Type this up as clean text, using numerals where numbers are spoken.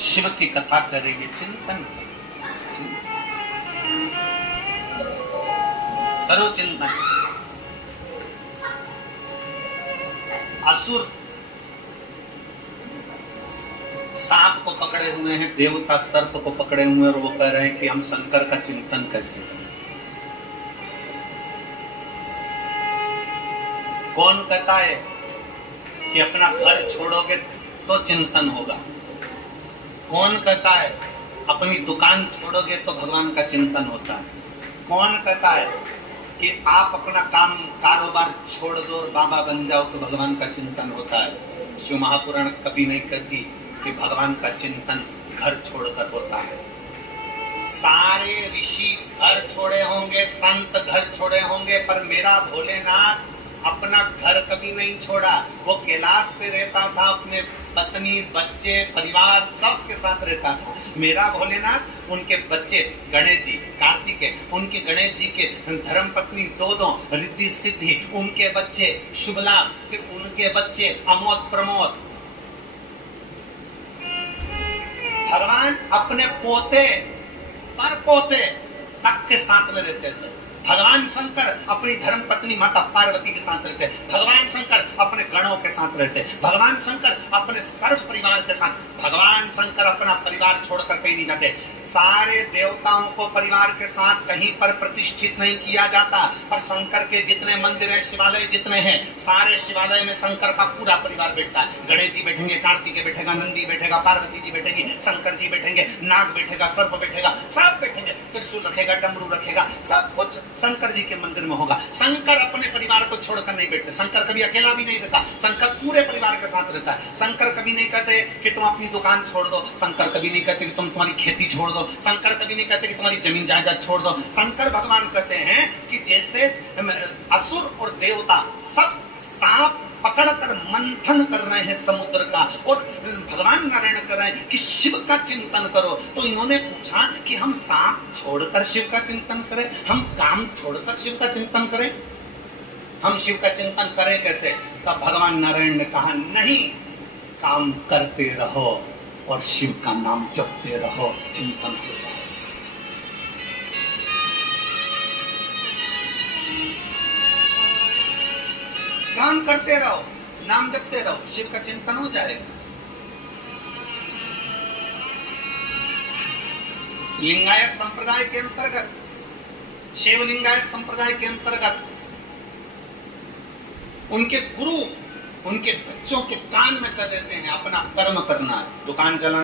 शिव की कथा करेंगे, चिंतन करो, चिंतन। असुर सांप को पकड़े हुए हैं, देवता सर्प को पकड़े हुए हैं, और वो कह रहे हैं कि हम शंकर का चिंतन कैसे करें। कौन कहता है कि अपना घर छोड़ोगे तो चिंतन होगा? कौन कहता है अपनी दुकान छोड़ोगे तो भगवान का चिंतन होता है? कौन कहता है कि आप अपना काम कारोबार छोड़ दो और बाबा बन जाओ तो भगवान का चिंतन होता है? शिव महापुराण कभी नहीं कहती कि भगवान का चिंतन घर छोड़कर होता है। सारे ऋषि घर छोड़े होंगे, संत घर छोड़े होंगे, पर मेरा भोलेनाथ अपना घर कभी नहीं छोड़ा। वो कैलाश पे रहता था, अपने पत्नी, बच्चे, परिवार सबके साथ रहता था। मेरा भोलेनाथ उनके बच्चे गणेश जी, कार्तिकेय, उनके गणेश जी के धर्म पत्नी दो रिद्धि सिद्धि, उनके बच्चे शुभला, फिर उनके बच्चे अमोद प्रमोद। भगवान अपने पोते पर पोते तक के साथ में रहते थे। भगवान शंकर अपनी धर्म पत्नी माता पार्वती के साथ रहते, भगवान शंकर अपने गणों के साथ रहते, भगवान शंकर अपने सर्व परिवार के साथ। भगवान शंकर अपना परिवार छोड़कर कहीं नहीं जाते। सारे देवताओं को परिवार के साथ कहीं पर प्रतिष्ठित नहीं किया जाता, पर शंकर के जितने मंदिर हैं, शिवालय जितने हैं, सारे शिवालय में शंकर का पूरा परिवार बैठता है। गणेश जी बैठेंगे, कार्तिकेय बैठेगा, नंदी बैठेगा, पार्वती जी बैठेगी, शंकर जी बैठेंगे, नाग बैठेगा, सर्प बैठेगा, सब बैठेंगे, त्रिशूल रखेगा, डमरू रखेगा, सब कुछ शंकर जी के मंदिर में होगा। शंकर अपने परिवार को छोड़कर नहीं बैठते। शंकर कभी अकेला भी नहीं रहता, शंकर पूरे परिवार के साथ रहता है। शंकर कभी नहीं कहते कि तुम अपनी दुकान छोड़ दो, शंकर कभी नहीं कहते कि तुम तुम्हारी खेती छोड़ दो, शंकर कभी नहीं कहते कि तुम्हारी जमीन जायदाद छोड़ दो। शंकर भगवान कहते हैं कि जैसे असुर और देवता सब सांप पकड़कर मंथन कर रहे हैं समुद्र का, और भगवान नारायण कर रहे हैं कि शिव का चिंतन करो, तो इन्होंने पूछा कि हम सांप छोड़कर शिव का चिंतन करें, हम काम छोड़कर शिव का चिंतन करें, हम शिव का चिंतन करें कैसे? तब भगवान नारायण ने कहा, नहीं, काम करते रहो और शिव का नाम जपते रहो, चिंतन हो जाए। काम करते रहो, नाम जपते रहो, शिव का चिंतन हो जाएगा। लिंगायत संप्रदाय के अंतर्गत, शिव लिंगायत संप्रदाय के अंतर्गत उनके गुरु उनके बच्चों के कान में कर देते हैं, अपना कर्म करना है, दुकान चलाना